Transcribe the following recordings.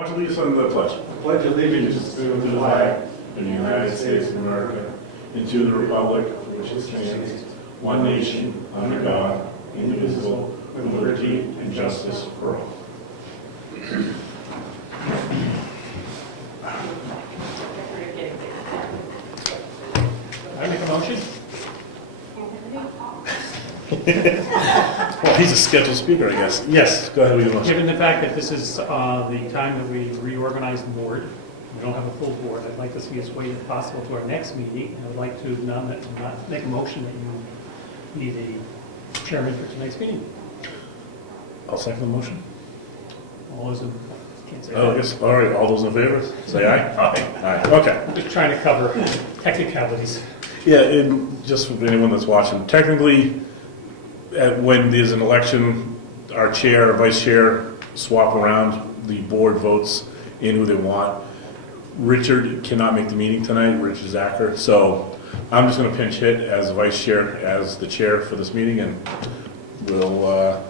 Why don't you lead us on the pledge? I pledge allegiance to the flag of the United States of America and to the republic for which it stands, one nation, under God, indivisible, with liberty and justice for all. I make a motion? Well, he's a scheduled speaker, I guess. Yes, go ahead with your motion. Given the fact that this is the time that we reorganize the board, we don't have a full board, I'd like to see us wait if possible to our next meeting. And I'd like to not make a motion that you be the chairman for tonight's meeting. I'll second the motion. All those in, can't say Oh, aye. yes, all right, all those in favor, say aye. Aye, okay. I'm just trying to cover technicalities. Yeah, and just for anyone that's watching, technically, when there's an election, our chair or vice chair swap around, the board votes in who they want. Richard cannot make the meeting tonight, Richard Zacher, so I'm just gonna pinch hit as vice chair, as the chair for this meeting, and we'll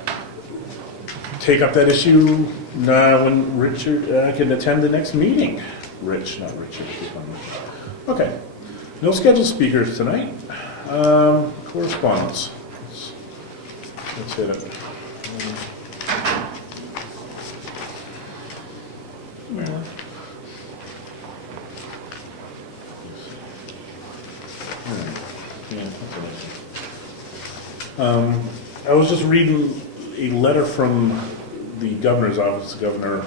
take up that issue when Richard can attend the next meeting. Rich, not Richard. Okay, no scheduled speakers tonight. Correspondence. Let's hit it. I was just reading a letter from the governor's office, Governor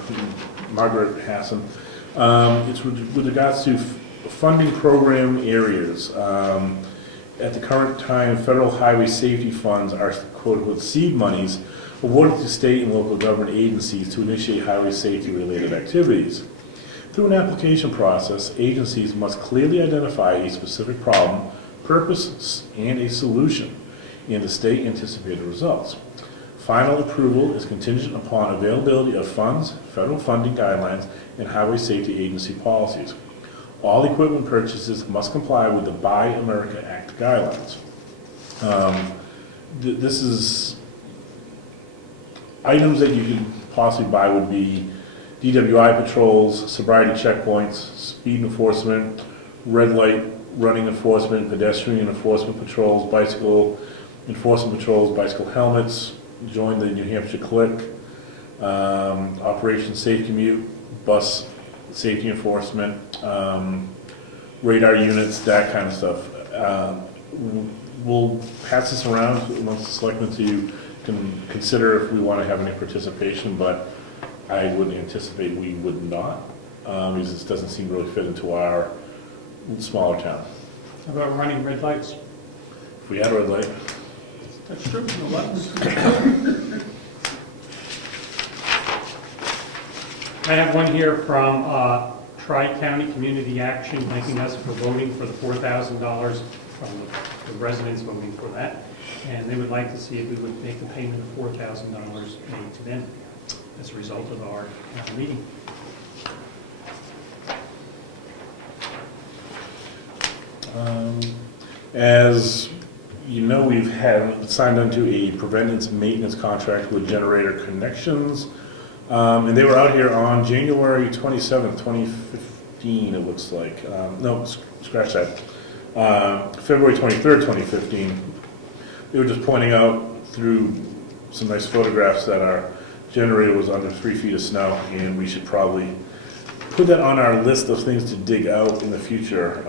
Margaret Hassan. It's with regards to funding program areas. At the current time, federal highway safety funds are quote-unquote seed monies awarded to state and local government agencies to initiate highway safety-related activities. Through an application process, agencies must clearly identify a specific problem, purpose, and a solution, and the state anticipated results. Final approval is contingent upon availability of funds, federal funding guidelines, and highway safety agency policies. All equipment purchases must comply with the Buy America Act guidelines. This is items that you could possibly buy would be DWI patrols, sobriety checkpoints, speed enforcement, red light running enforcement, pedestrian enforcement patrols, bicycle enforcement patrols, bicycle helmets, join the New Hampshire Click, Operation Safe Commute, bus safety enforcement, radar units, that kind of stuff. We'll pass this around amongst the selectmen so you can consider if we want to have any participation, but I would anticipate we would not, because this doesn't seem to really fit into our smaller town. How about running red lights? If we had a red light, That's true, no buttons. I have one here from Tri-County Community Action thanking us for voting for the $4,000 from the residents voting for that. And they would like to see if we would make the payment of $4,000 made to them as a result of our meeting. As you know, we've signed onto a preventative maintenance contract with Generator Connections. And they were out here on January 27th, 2015, it looks like. No, scratch that. February 23rd, 2015. They were just pointing out through some nice photographs that our generator was under 3 feet of snow, and we should probably put that on our list of things to dig out in the future.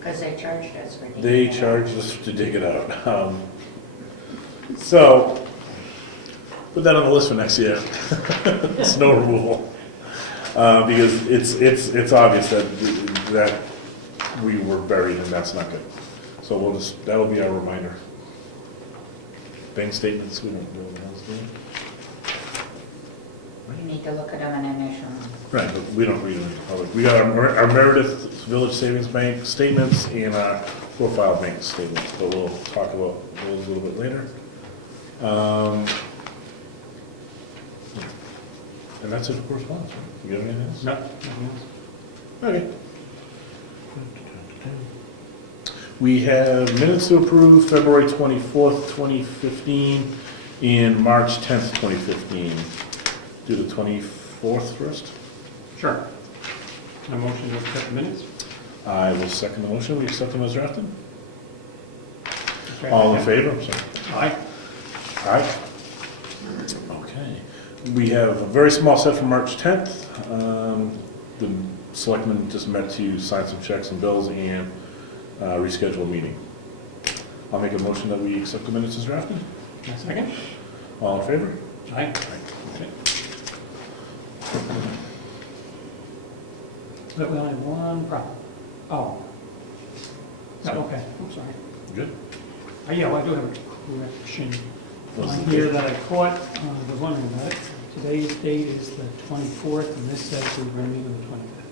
Because they charged us for digging They it out. charged us to dig it out. So, put that on the list for next year. Snow removal. Because it's obvious that we were buried and that's not good. So that'll be our reminder. Bank statements, we don't do anything else, do we? You need to look at them and initial them. Right, but we don't read them in public. We got our Meredith Village Savings Bank statements and our Profile Bank statements, but we'll talk about those a little bit later. And that's it for correspondence, right? You got anything else? No, nothing else. Okay. We have minutes to approve, February 24th, 2015, and March 10th, 2015. Do the 24th first? Sure. A motion to accept the minutes? I will second the motion. We accept them as drafted. Okay. All in favor? I'm sorry. Aye. Aye. Okay. We have a very small set for March 10th. The selectmen just met to sign some checks and bills and reschedule a meeting. I'll make a motion that we accept the minutes as drafted. A second? All in favor? Aye. Okay. But we only have one problem. Oh. No, okay, I'm sorry. Good. Yeah, well, I do have a correction What's on the here date? that I caught. The one about it. Today's date is the 24th, and this says we're going to meet on the 25th.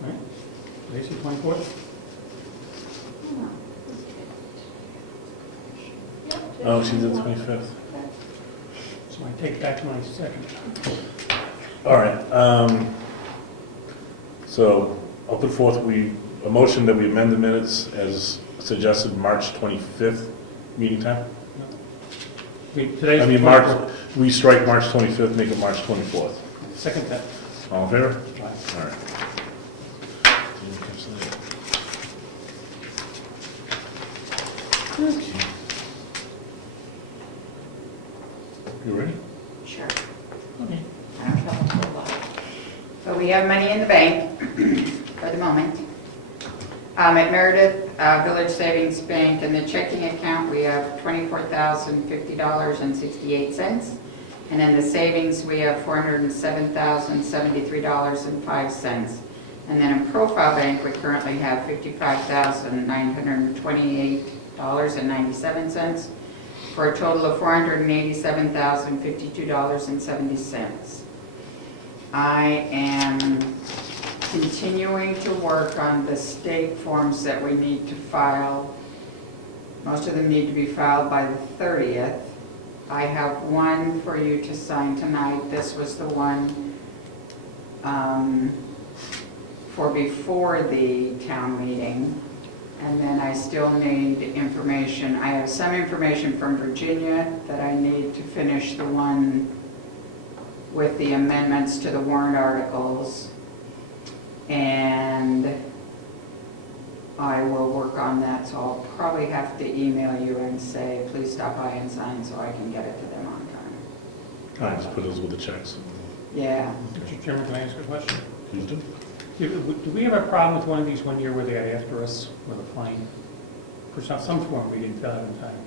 Right? Today's the 24th? Oh, she did the 25th. So I take back my second. All right. So I'll put forth a motion that we amend the minutes as suggested, March 25th meeting time. Today's I mean, the March, 24th. we strike March 25th, make it March 24th. Second that. All in favor? Aye. All right. Okay. You ready? Sure. I don't have a whole lot. But we have money in the bank for the moment. At Meredith Village Savings Bank, in the checking account, we have $24,050.68. And in the savings, we have $407,073.05. And then in Profile Bank, we currently have $55,928.97 for a total of $487,052.70. I am continuing to work on the state forms that we need to file. Most of them need to be filed by the 30th. I have one for you to sign tonight. This was the one for before the town meeting. And then I still need information. I have some information from Virginia that I need to finish the one with the amendments to the warrant articles. And I will work on that, so I'll probably have to email you and say, please stop by and sign so I can get it to them on time. All right, just put those with the checks. Yeah. Mr. Chairman, can I ask a question? Please do. Do we have a problem with one of these one year where they got after us with a fine? For some form we didn't fill out in time.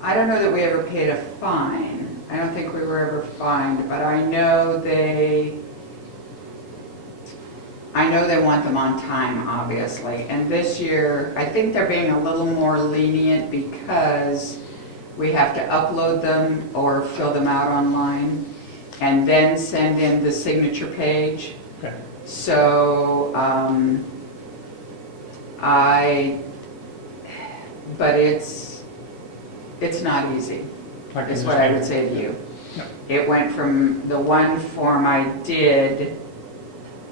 I don't know that we ever paid a fine. I don't think we were ever fined, but I know they want them on time, obviously. And this year, I think they're being a little more lenient because we have to upload them or fill them out online and then send in the signature page. Okay. So, but it's not easy, is what I would say to you. Yeah. It went from the one form I did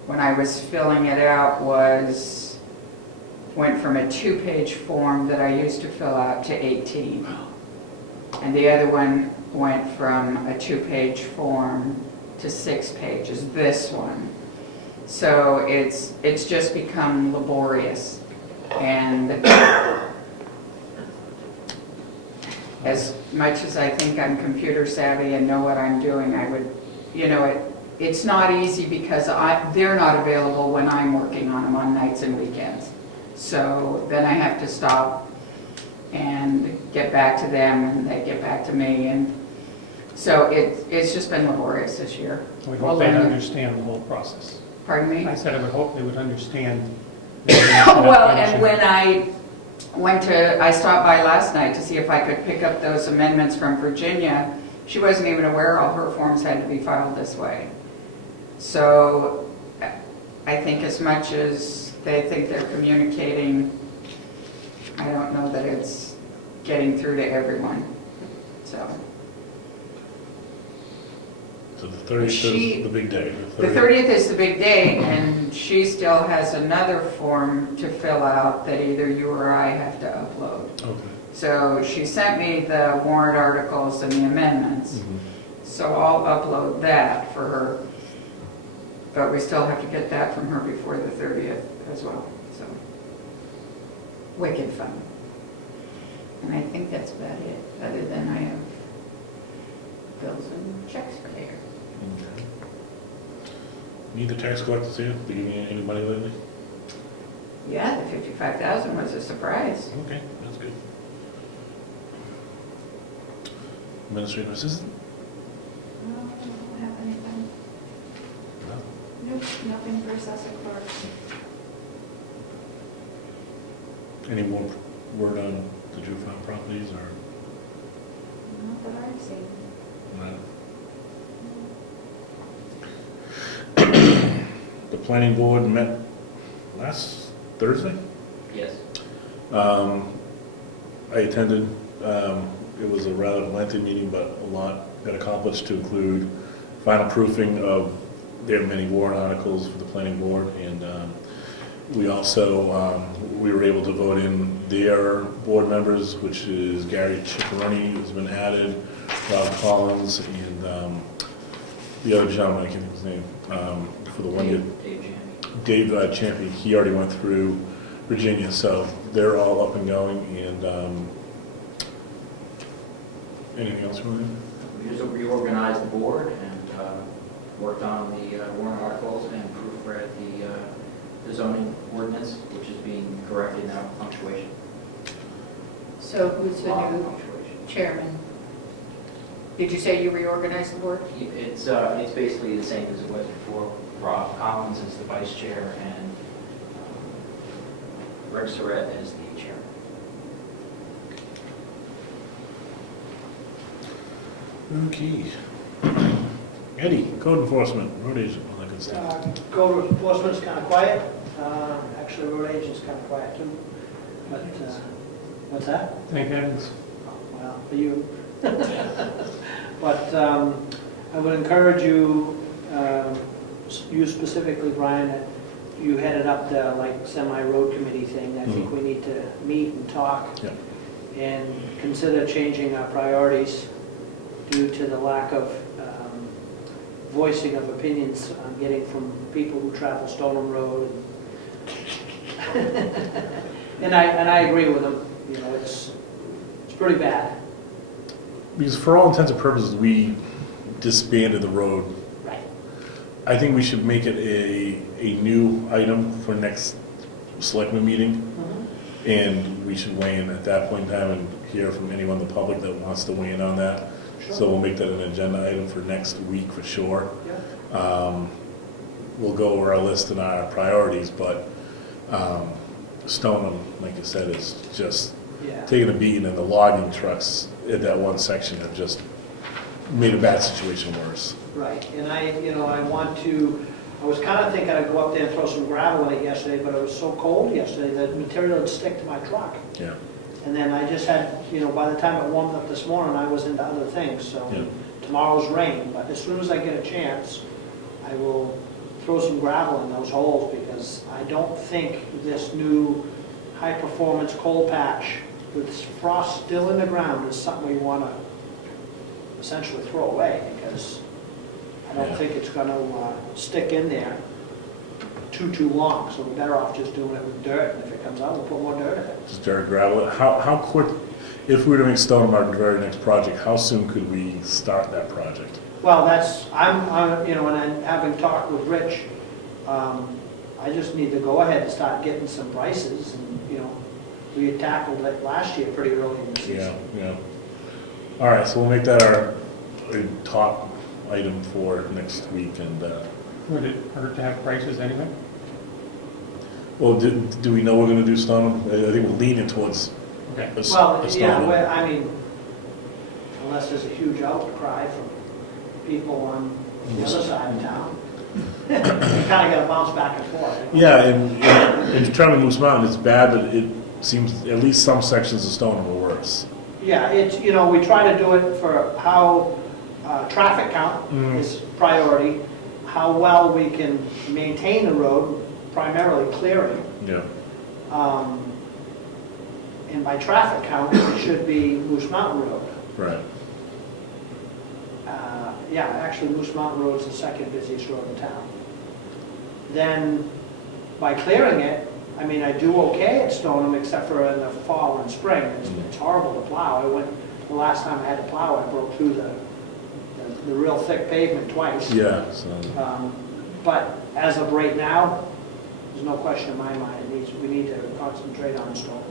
when I was filling it out went from a 2-page form that I used to fill out to 18. And the other one went from a 2-page form to 6 pages, this one. So it's just become laborious. And as much as I think I'm computer savvy and know what I'm doing, I would, it's not easy because they're not available when I'm working on them on nights and weekends. So then I have to stop and get back to them and they get back to me. And so it's just been laborious this year. We hope they understand the whole process. Pardon me? I said I would hope they would understand. Well, and when I stopped by last night to see if I could pick up those amendments from Virginia, she wasn't even aware all her forms had to be filed this way. So I think as much as they think they're communicating, I don't know that it's getting through to everyone, so. So the 30th is the big day. The 30th is the big day, and she still has another form to fill out that either you or I have to upload. Okay. So she sent me the warrant articles and the amendments. So I'll upload that for her. But we still have to get that from her before the 30th as well, so. Wicked fun. And I think that's about it, other than I have bills and checks for there. Okay. Need the tax collectors here? They giving you any money lately? Yeah, the 55,000 was a surprise. Okay, that's good. Administrative assistant? No, I don't have anything. No. Nope, nothing for assessor clerk. Any more word on the Drew Farm properties or Not that I've seen. not? The planning board met last Thursday. Yes. I attended. It was a rather lengthy meeting, but a lot got accomplished, to include final proofing of their many warrant articles for the planning board, and we also we were able to vote in their board members, which is Gary Chickaroni, who's been added, Rob Collins, and the other gentleman, I can't think of his name, for the one year. Dave Champion. He already went through Virginia, so they're all up and going. And anything else from them? We just reorganized the board and worked on the warrant articles and proofread the zoning ordinance, which is being corrected now, punctuation. So who's the new Punctuation. chairman? Did you say you reorganized the board? It's basically the same as it was before. Rob Collins is the vice chair and Rick Surratt is the chair. Okay. Eddie, code enforcement, road agent, all that good stuff. Code enforcement's kind of quiet. Actually, road agent's kind of quiet too. But, what's that? Thank heavens. Well, for you. But I would encourage you, you specifically, Brian, that you headed up the semi-road committee thing. I think we need to meet and talk Yeah. and consider changing our priorities due to the lack of voicing of opinions I'm getting from people who travel Stoneham Road. And I agree with them. You know, it's pretty bad. Because for all intents and purposes, we disbanded the road. Right. I think we should make it a new item for next selectmen meeting. And we should weigh in at that point in time and hear from anyone in the public that wants to weigh in on that. So we'll make that an agenda item for next week for sure. Yeah. We'll go over our list and our priorities, but Stoneham, like you said, is just Yeah. taking a beating, and the logging trucks in that one section have just made a bad situation worse. Right. And I was kind of thinking I'd go up there and throw some gravel in it yesterday, but it was so cold yesterday that the material would stick to my truck. Yeah. And then I just had, by the time it warmed up this morning, I was into other things, so Yeah. tomorrow's rain. But as soon as I get a chance, I will throw some gravel in those holes, because I don't think this new high-performance coal patch with frost still in the ground is something we want to essentially throw away, because I don't Yeah. think it's going to stick in there too long. So we're better off just doing it with dirt, and if it comes out, we'll put more dirt in it. Just dirt, gravel. How quick, if we were to make Stoneham our very next project, how soon could we start that project? Well, and having talked with Rich, I just need to go ahead and start getting some prices, and, we had tackled it last year pretty early in the season. Yeah. All right, so we'll make that our top item for next week, and, Would it hurt to have prices anyway? well, do we know we're gonna do Stoneham? I think we're leaning towards Okay. a Well, yeah, Stoneham. unless there's a huge outcry from people on the other side of town. You kind of got to bounce back and forth. Yeah, and trying to Moose Mountain, it's bad, but it seems at least some sections of Stoneham are worse. Yeah, it's, we try to do it for how traffic count is priority, how well we can maintain the road, primarily clearing. Yeah. And by traffic count, it should be Moose Mountain Road. Right. Yeah, actually Moose Mountain Road is the second busiest road in town. Then by clearing it, I mean, I do okay at Stoneham except for in the fall and spring. It's horrible to plow. The last time I had to plow, I broke through the real thick pavement twice. Yeah, so, But as of right now, there's no question in my mind, we need to concentrate on Stoneham.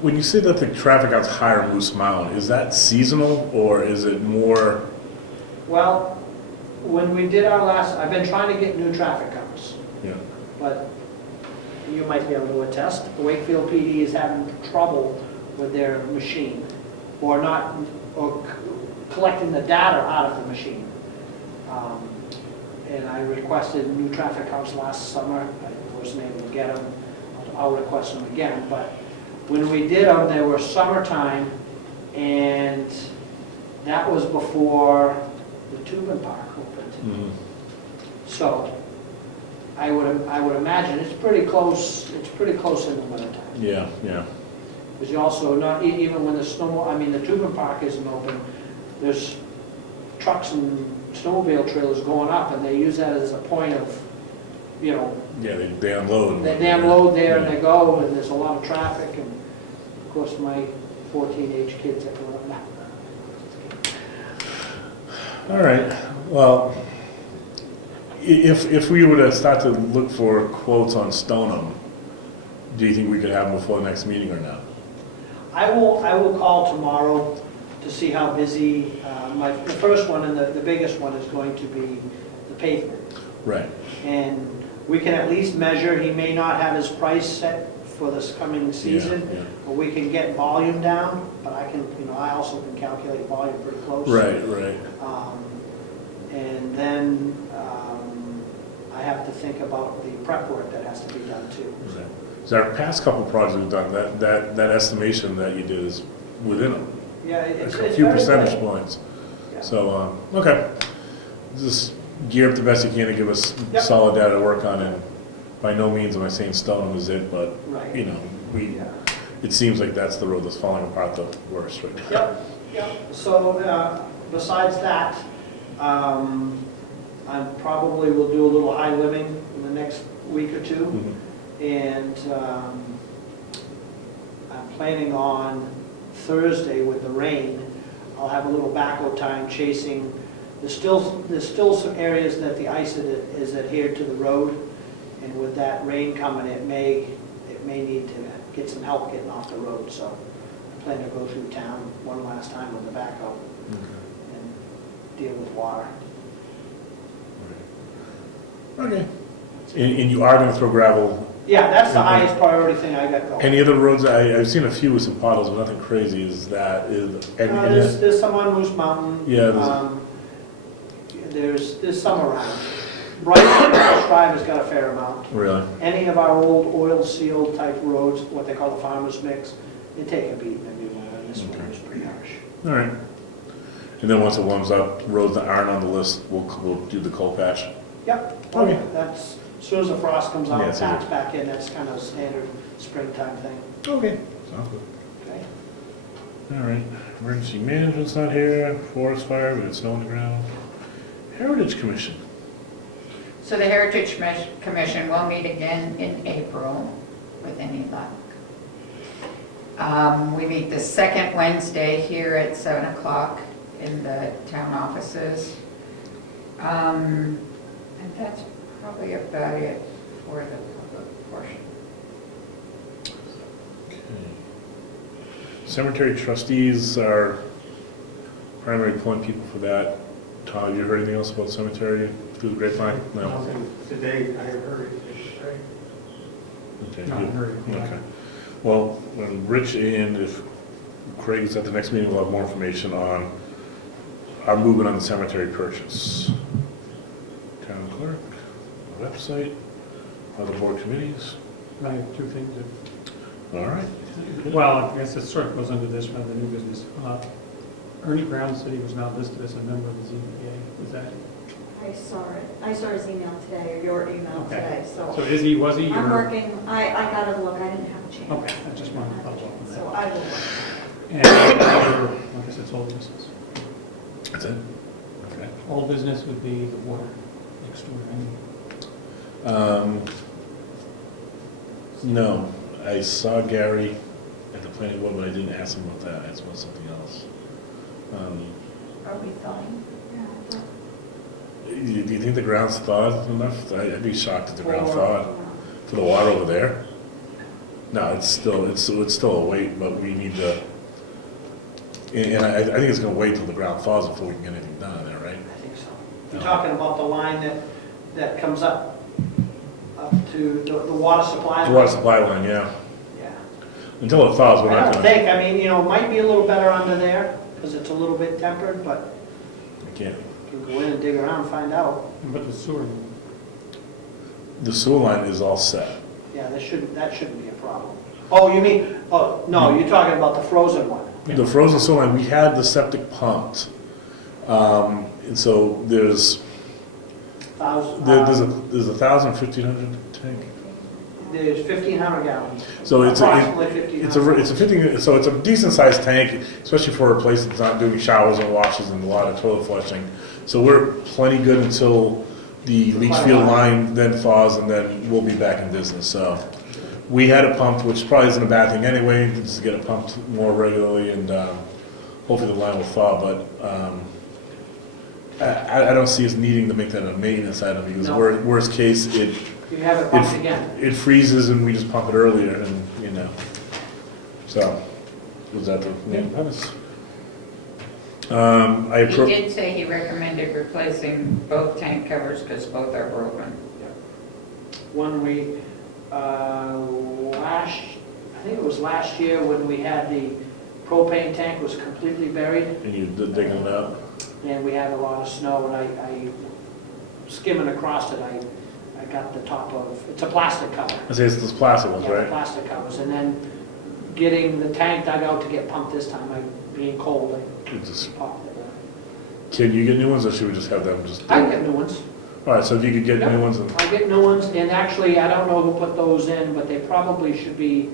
when you say that the traffic out's higher in Moose Mountain, is that seasonal or is it more? Well, when we did our last, I've been trying to get new traffic counts, Yeah. but you might be able to attest, the Wakefield PD is having trouble with their machine, or collecting the data out of the machine. And I requested new traffic counts last summer, I wasn't able to get them, I'll request them again, but when we did them, they were summertime, and that was before the Tubman Park opened. Mhm. So I would imagine it's pretty close in the wintertime. Yeah, yeah. Because you also, not even when the Tubman Park isn't open, there's trucks and snowmobile trailers going up, and they use that as a point of, Yeah, they unload. they unload there and Yeah. they go, and there's a lot of traffic, and of course my 4 teenage kids that go up that. All right, well, if we were to start to look for quotes on Stoneham, do you think we could have them before the next meeting or not? I will call tomorrow to see how busy, the first one and the biggest one is going to be the pavement. Right. And we can at least measure, he may not have his price set for this coming season, Yeah. but we can get volume down, but I can, I also can calculate volume pretty close. Right, right. And then I have to think about the prep work that has to be done too. Right. So our past couple projects we've done, that estimation that you did is within them. Yeah, it's A few very percentage good. points. Yeah. So, okay. Just gear up the best you can to give us Yep. solid data to work on, and by no means am I saying Stoneham is it, but, Right. Yeah. It seems like that's the road that's falling apart the worst right now. Yep. So besides that, I probably will do a little high living in the next week or two. Mhm. And I'm planning on Thursday with the rain, I'll have a little backhoe time chasing. There's still some areas that the ice is adhered to the road, and with that rain coming, it may need to get some help getting off the road. So I plan to go through town one last time with the backhoe and deal with water. Okay. And you are gonna throw gravel. Yeah, that's the Okay. highest priority thing I got going. Any other roads, I've seen a few with some potholes, but nothing crazy, There's some on Moose Mountain. Yeah, There's some around. Brighton Drive has got a fair amount. really? Any of our old oil seal type roads, what they call the farmer's mix, they take a beating everywhere, and this one Okay. was pretty harsh. All right. And then once it warms up, roads that aren't on the list, we'll do the coal patch. Yep. Okay. That's, as soon as the frost comes out, Yeah, it so- packs back in, that's kind of a standard springtime thing. Okay. Sounds good. Okay. All right. Emergency management's not here, forest fire, we got snow on the ground. Heritage Commission. So the Heritage Commission will meet again in April, with any luck. We meet the second Wednesday here at 7 o'clock in the town offices. And that's probably about it for the public portion. Okay. Cemetery trustees are primary point people for that. Todd, have you heard anything else about cemetery through the grapevine? No? Today, I heard it, right? Okay, Not good. heard. Okay. Well, when Rich and if Craig is at the next meeting, we'll have more information on our movement on the cemetery purchase. Town clerk, website, other board committees. I have two things. All right. Well, I guess it sort of goes under this rather than new business. Ernie Brown said he was not listed as a member of the ZBA. Is that I saw it. I saw his email today, or your email Okay. today, So so. is he, was he, I'm or? working, I gotta look, I didn't have a chance. Okay, I just wanted to follow up on that. So I will look. And other, I guess it's old business. That's it? Okay. Old business would be the water next door, No, I saw Gary at the planning board, but I didn't ask him about that, I asked about something else. Are we thawing? Yeah, I thought- Do you think the ground's thawed enough? I'd be shocked if the ground thawed yeah. for the water over there. No, it's still a wait, but we need to, and I think it's gonna wait till the ground thaws before we can get anything done in there, right? I think so. You're talking about the line that comes up to the water supply? The water supply line, yeah. Yeah. Until it thaws, we're I not don't gonna, think, I mean, it might be a little better under there, because it's a little bit tempered, but we can't. you can go in and dig around and find out. But the sewer, The sewer line is all set. Yeah, that shouldn't be a problem. Oh, you mean, oh, no, you're talking about the frozen one. The frozen sewer line, we had the septic pumped. And so there's a 1,000, 1,500 tank. There's 1,500 gallons. So it's Approximately it's a 1,500. so it's a decent sized tank, especially for a place that's not doing showers and washes and a lot of toilet flushing. So we're plenty good until the leach field line then thaws, and then we'll be back in business. So we had it pumped, which probably isn't a bad thing anyway, just to get it pumped more regularly, and hopefully the line will thaw. But I don't see us needing to make that a maintenance item, because No. worst case, You have it pumped again. it freezes and we just pump it earlier, and, you know. So, was that the, yeah, that was. I He appro- did say he recommended replacing both tank covers because both are broken. When we, I think it was last year when we had the propane tank was completely buried, and you digging it up? and we had a lot of snow, and I skimming across it, I got the top of, it's a plastic cover. I say it's those plastic ones, Yeah, the right? plastic covers, and then getting the tank dug out to get pumped this time, being cold, You just- I popped it. Can you get new ones, or should we just have them just? I can get new ones. All right, so if you could get Yep. new ones, and I'll get new ones, and actually, I don't know who put those in, but they probably should be,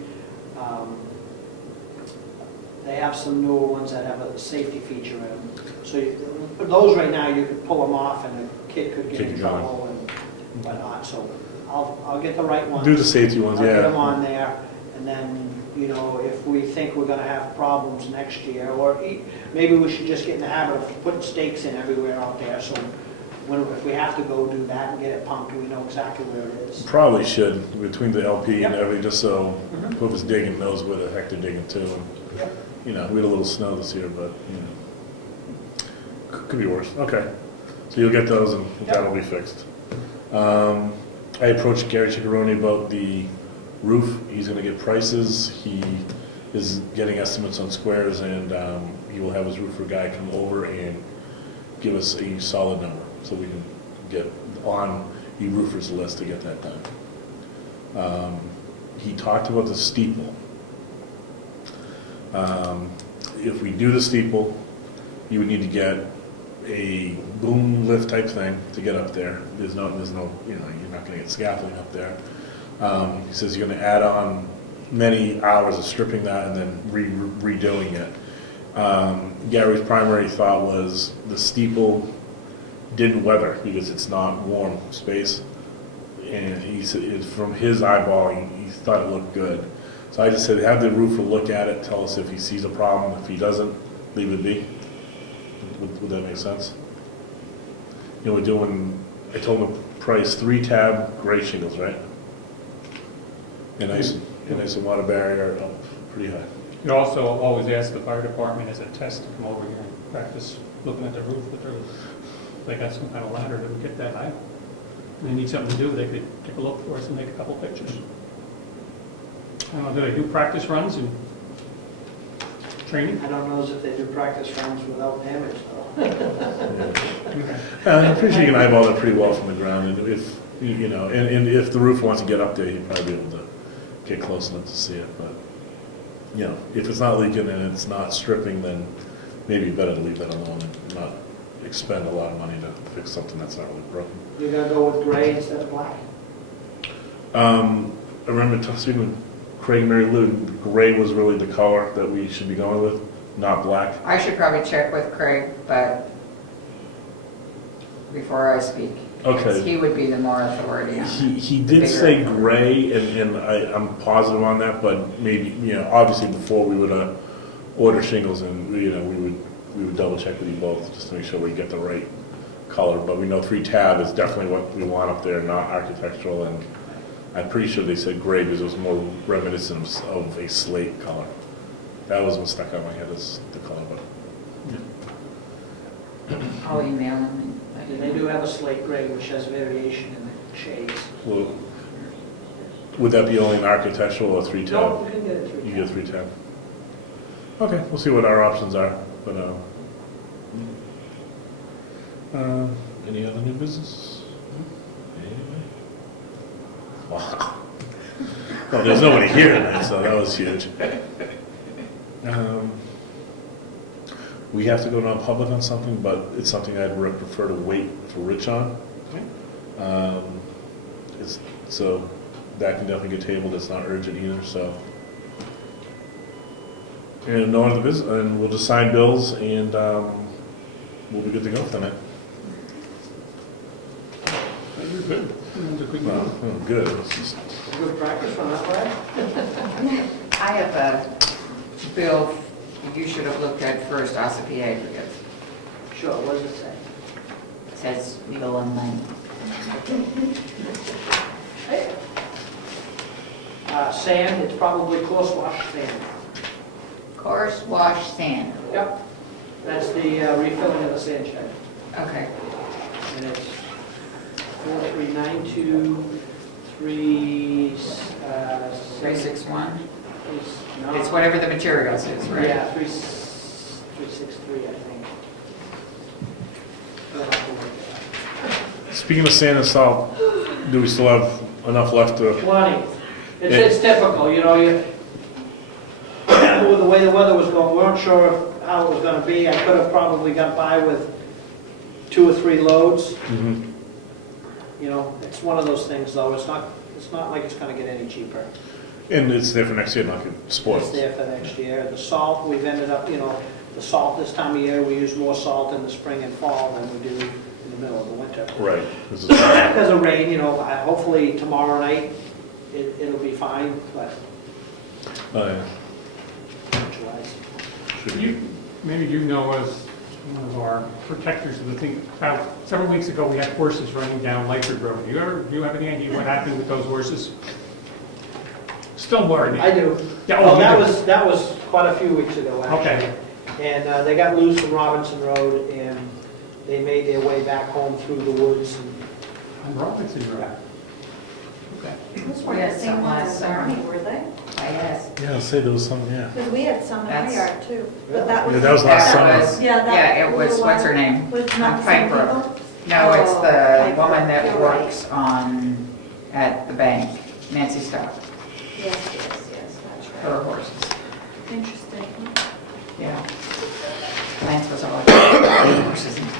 they have some newer ones that have a safety feature in them. So those right now, you could pull them off and a kid could get Kick in it going. trouble and whatnot, so I'll get the right ones. do the safety ones, I'll get them yeah. on there, and then, if we think we're gonna have problems next year, or maybe we should just get in the habit of putting stakes in everywhere out there, so if we have to go do that and get it pumped, we know exactly where it is. Probably should, between the LP and Yep. everything, just so Mhm. whoever's digging knows where the heck they're digging to. And, Yep. we had a little snow this year, but, could be worse. Okay, so you'll get those, and Yep. that'll be fixed. I approached Gary Ciccarone about the roof. He's gonna get prices. He is getting estimates on squares, and he will have his roofer guy come over and give us a solid number, so we can get on the roofer's list to get that done. He talked about the steeple. If we do the steeple, you would need to get a boom lift type thing to get up there. There's no, you're not gonna get scaffolding up there. He says you're gonna add on many hours of stripping that and then redoing it. Gary's primary thought was the steeple didn't weather because it's not warm space. And he said, from his eyeballing, he thought it looked good. So I just said, have the roofer look at it, tell us if he sees a problem. If he doesn't, leave it be. Would that make sense? We're doing, I told him price 3-tab gray shingles, right? And ice and water barrier up pretty high. you also always ask the fire department as a test to come over here and practice looking at the roof, but they got some kind of ladder that would get that high. They need something to do, they could take a look for us and make a couple pictures. I don't know, do they do practice runs and training? I don't know if they do practice runs without damage, though. I'm pretty sure you can eyeball that pretty well from the ground, and if, and if the roof wants to get up there, you'd probably be able to get close enough to see it, but, if it's not leaking and it's not stripping, then maybe better to leave that alone and not expend a lot of money to fix something that's not really broken. You're gonna go with gray instead of black? I remember speaking with Craig and Mary Lou, gray was really the color that we should be going with, not black. I should probably check with Craig, but before I speak. Okay. Because he would be the more authority on it. He did say gray, and I'm positive on that, but maybe, obviously before we would order shingles, and, we would double check with you both, just to make sure we get the right color, but we know 3-tab is definitely what we want up there, not architectural, and I'm pretty sure they said gray because it was more reminiscent of a slate color. That was what stuck out in my head as the color, but I'll email him. And they do have a slate gray, which has variation in the shades. well, would that be only an architectural or 3-tab? No, you can get it You through. get 3-tab. Okay, we'll see what our options are, but, any other new business? Anybody? Wow. Well, there's nobody here tonight, so that was huge. We have to go non-public on something, but it's something I'd prefer to wait for Rich on. So that can definitely get tabled, it's not urgent either, so. And no other business, and we'll just sign bills, and we'll be good to go for tonight. You're good. That was a quick Well, meeting. good. It's just- Good practice on that, Brad? I have a bill you should have looked at first, Ossipee aggregates. Sure, what does it say? It says legal online. Sand, it's probably coarse wash sand. Coarse wash sand. Yep. That's the refilling of the sand shed. Okay. And it's 43923, 361? No. It's whatever the materials is, right? Yeah, 363, I think. I'll have to look at Speaking of sand and salt, do we still have enough left to? that. Plenty. It's typical, with the way the weather was going, we weren't sure how it was gonna be. I could have probably got by with 2 or 3 loads. Mhm. It's one of those things though, it's not like it's gonna get any cheaper. And it's there for next year, not get spoiled. It's there for next year. The salt, we've ended up, the salt this time of year, we use more salt in the spring and fall than we do in the middle of the winter. Right. This is- Because of rain, hopefully tomorrow night, it'll be fine, but Oh, yeah. otherwise. Should be. Maybe you know as one of our protectors of the thing, about several weeks ago, we had horses running down Lightford Road. Do you have any idea what happened with those horses? Still worried. I do. Yeah, Oh, you that do. was quite a few weeks ago, actually. Okay. And they got loose from Robinson Road, and they made their way back home through the woods. On Robinson Road. Okay. Those We weren't had the some same ones last as summer. Barney, were they? Yes. Yeah, I'll say there was some, yeah. Because we had some in our That's- yard too. Yeah. But that was. Yeah, that was last That summer. was, Yeah, that yeah, it was, little what's her one. name? Was it not On the same Pike Brook. people? No, it's Oh, the Pike woman Brook, that you're right. works at the bank, Nancy Stock, Yes, that's her right. horses. Interesting. Yeah. Lance was all about horses in town.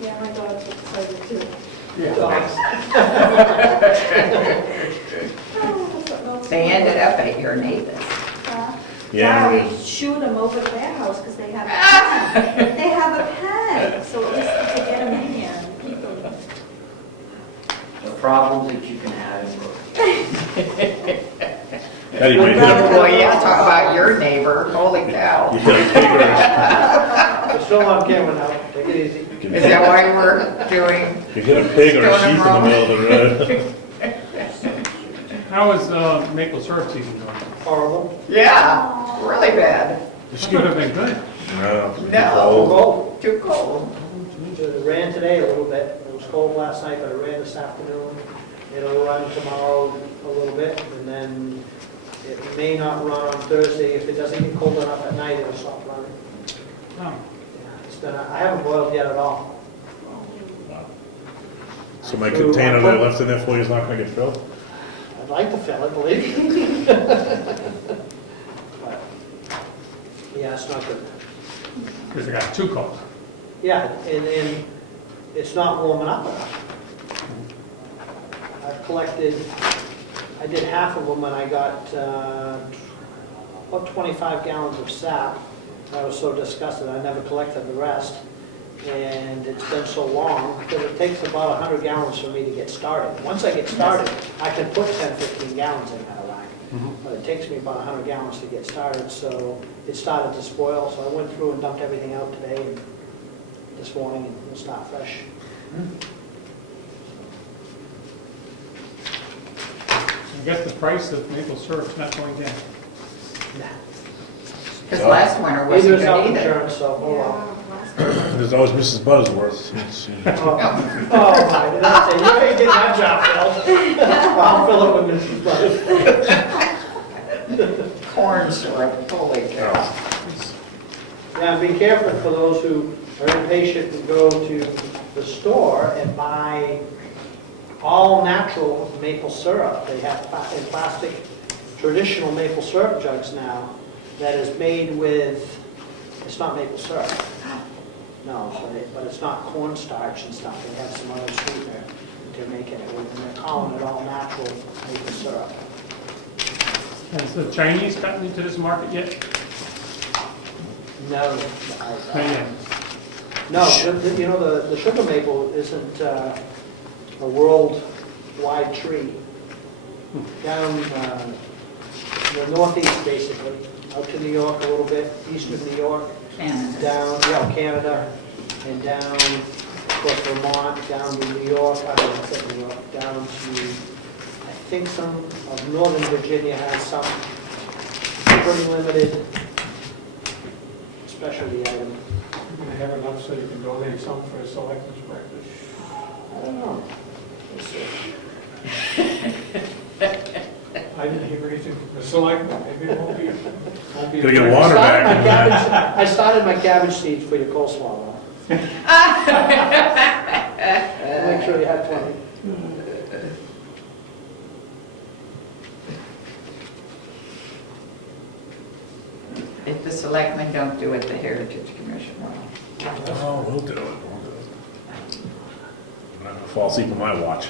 Yeah, my dog's excited too. They ended up at your neighbor's. Yeah. We shooed them over to their house because they have a pen. They have a pen, so at least to get them in here and keep them. The problems that you can have in Brookfield. Eddie might hit a, Boy, yeah, talk about your neighbor, holy cow. you hit a pig or We're still on camera now, take it easy. Is that why we're doing, you hit a pig or a sheep in the middle of the road. How is maple syrup season going? Horrible. yeah, really bad. It could have been good. No. No. Cold. Too cold. It ran today a little bit. It was cold last night, but it ran this afternoon. It'll run tomorrow a little bit, and then it may not run on Thursday. If it doesn't get cold enough at night, it'll stop running. Oh. Yeah, it's been, I haven't boiled yet at all. So my container that I left in there for you is not gonna get filled? I'd like to fill it, believe me. But, yeah, it's not good. Because it got too cold. Yeah, and it's not warming up enough. I've collected, I did half of them and I got about 25 gallons of sap. I was so disgusted, I never collected the rest. And it's been so long, because it takes about 100 gallons for me to get started. Once I get started, I can put 10, 15 gallons in that rack. But it takes me about 100 gallons to get started, so it started to spoil. So I went through and dumped everything out today and this morning, and we'll start fresh. I guess the price of maple syrup's not going down. Because last winter Either wasn't is good health either. insurance, so, oh well. There's always Mrs. Buzzworth. Oh, my, did I say, you ain't getting that job, Phil. I'll fill it with Mrs. Buzz. Corn syrup, holy cow. Yeah, be careful for those who are impatient and go to the store and buy all natural maple syrup. They have in plastic traditional maple syrup jugs now that is made with, it's not maple syrup. No, but it's not cornstarch and stuff. They have some other sweetener that they're making it with, and they're calling it all natural maple syrup. Has the Chinese gotten into this market yet? No, Not yet. no, you know, the sugar maple isn't a worldwide tree. Down the northeast, basically, out to New York a little bit, eastern New York, Canada. down, Canada, and down, of course, Vermont, down to New York, I don't know, New York, down to, I think some of Northern Virginia has some pretty limited specialty item. You're gonna have enough so you can donate some for a selectmen's breakfast. I don't know. Let's see. I didn't hear anything from the selectmen, maybe it won't be. Gotta get water back. I started my cabbage seeds for your coleslaw, though. Make sure you have plenty. If the selectmen don't do it, the Heritage Commission will. Oh, we'll do it. I'm not gonna fall asleep on my watch.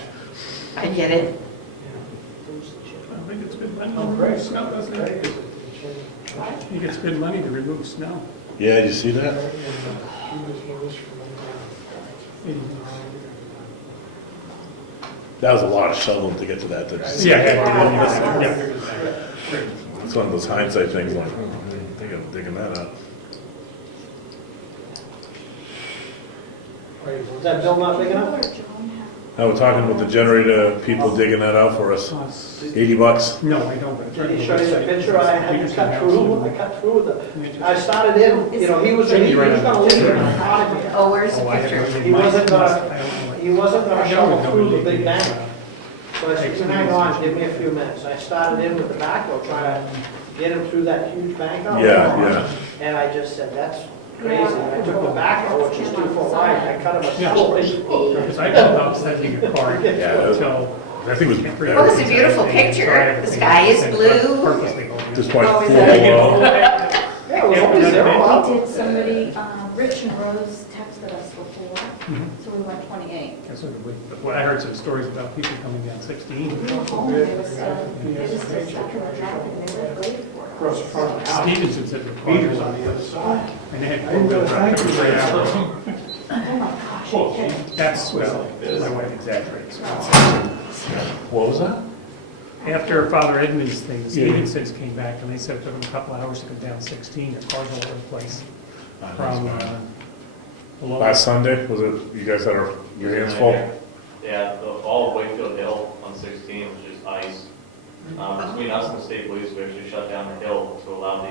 I get it. I think it's good money to Oh, remove great. snow, doesn't it? I think it's good money to remove snow. Yeah, did you see that? That was a lot of shoveling to get to that. Yeah. It's one of those hindsight things, like, digging that up. Is that bill not big enough? Now, we're talking about the generator, people digging that out for us. $80. No, I don't. but it's right Did on he the show you the website. picture I had to cut through? I cut through the, I started in, you know, he was gonna leave it out of here. Oh, where's the Oh, I have picture? it in He my- wasn't gonna, I don't know. he wasn't gonna shovel I through know the big it bank. is, So I said, "You hang on, give me a few minutes." I started in with the backhoe, trying to get him through that huge bank. Yeah. And I just said, that's crazy. And I took the backhoe, which is 2 foot wide, and I cut him a shovel. Because I thought about sending a card Yeah, until. I think it was Well, it's a beautiful picture. The sky is blue. Purposely holding This it. point, Oh, is full, that- Yeah, it was only 0. We did somebody, Rich and Rose texted us before, Mhm. so we went 28. That's what well, I heard some stories about people coming down 16. We were home, they were still stuck in the traffic, and they were waiting for us. Across the front of the house. Stevenson said the Meters cars on the other side. and they had I didn't know four-wheel drive that. for 3 hours. Oh my gosh, are you kidding? That's, well, my wife exaggerates. what was that? After Father Edmund's thing, the Yeah. Stevensons came back and they said it took them a couple hours to go down 16. Their cars all over the place from below. Last Sunday, was it, you guys had your hands full? Yeah, all of Wakefield Hill on 16 was just ice. Between us and the state police, we actually shut down the hill to allow the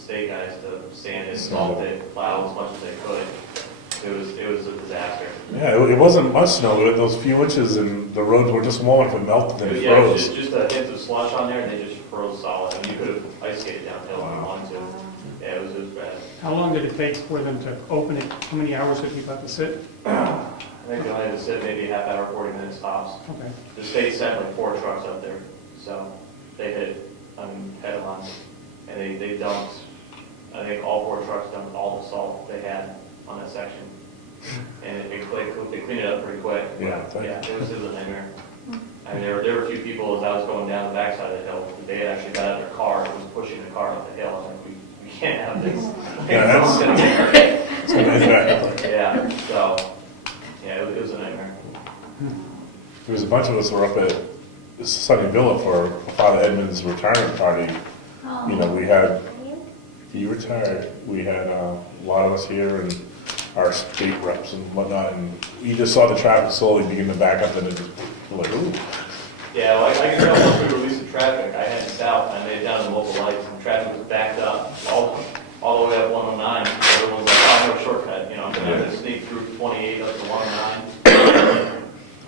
state guys to sand it, salt it, plow as much as they could. It was a disaster. Yeah, it wasn't much snow, but those few inches and the roads were just warm, if it melted, then it Yeah, froze. just a hint of slush on there and they just froze solid. I mean, you could have ice skated downhill if you wanted to. Yeah, it was bad. How long did it take for them to open it? How many hours did people have to sit? I think they only had to sit maybe a half hour, 40 minutes tops. Okay. The state sent like 4 trucks up there, so they hit head on. And they dumped, I think all 4 trucks trucks dumped all the salt they had on that section. And they cleaned it up pretty quick. Yeah. Yeah, it was a nightmare. I mean, there were a few people, as I was going down the backside of the hill, they had actually got out of their car and was pushing the car up the hill. I was like, we can't have this. Yeah, that's- It's gonna end bad. Yeah, so, yeah, it was a nightmare. There was a bunch of us were up at Sunny Villa for Father Edmund's retirement party. You know, we had, he retired, we had a lot of us here and our state reps and whatnot, and you just saw the traffic slowly begin to back up and it just, like, ooh. Yeah, well, I can tell once we released the traffic, I headed south, I made it down to the local lights, and traffic was backed up all the way up 109. Everyone's like, oh, no shortcut, you know, I'm gonna have to sneak through 28 up to 109.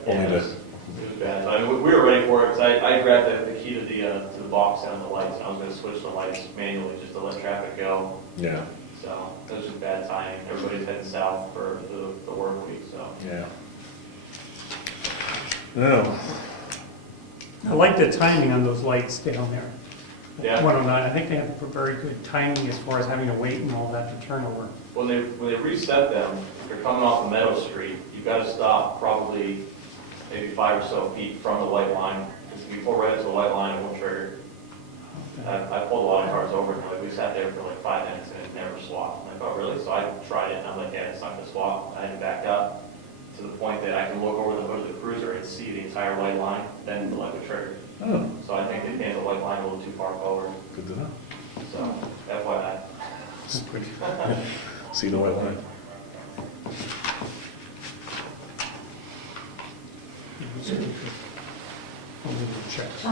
Only It this. was bad. I mean, we were ready for it, because I grabbed the key to the box down the lights, and I was gonna switch the lights manually just to let traffic go. Yeah, So, it was just bad timing. Everybody's heading south for the work week, so. yeah. No, I like the timing on those lights down there. Yeah. 109, I think they have very good timing as far as having to wait and all that to turn over. When they reset them, you're coming off of Meadow Street, you've got to stop probably maybe 5 or so feet from the white line. Because if you pull right into the white line, it won't trigger. I pulled a lot of cars over, and like, we sat there for like 5 minutes and it never swapped. I'm like, oh really? So I tried it, and I'm like, yeah, it's not gonna swap. I had to back up to the point that I can look over the hood of the cruiser and see the entire white line, then the light would trigger. oh, So I think they painted the white line a little too far forward. good to know. So FYI. See the white line. Checks.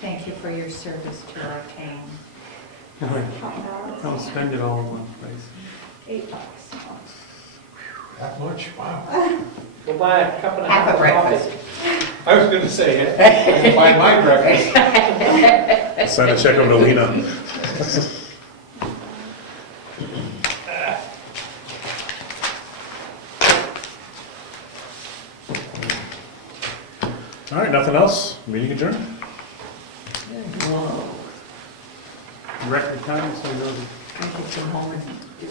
Thank you for your service to our town. Don't spend it all in one place. $8. That much? Wow. Go buy a cup and a Half half a of breakfast. coffee. I was gonna say, hey, buy my breakfast. Send a check over to Lena. All right, nothing else? Meeting adjourned? Record time, so you're I could come home and do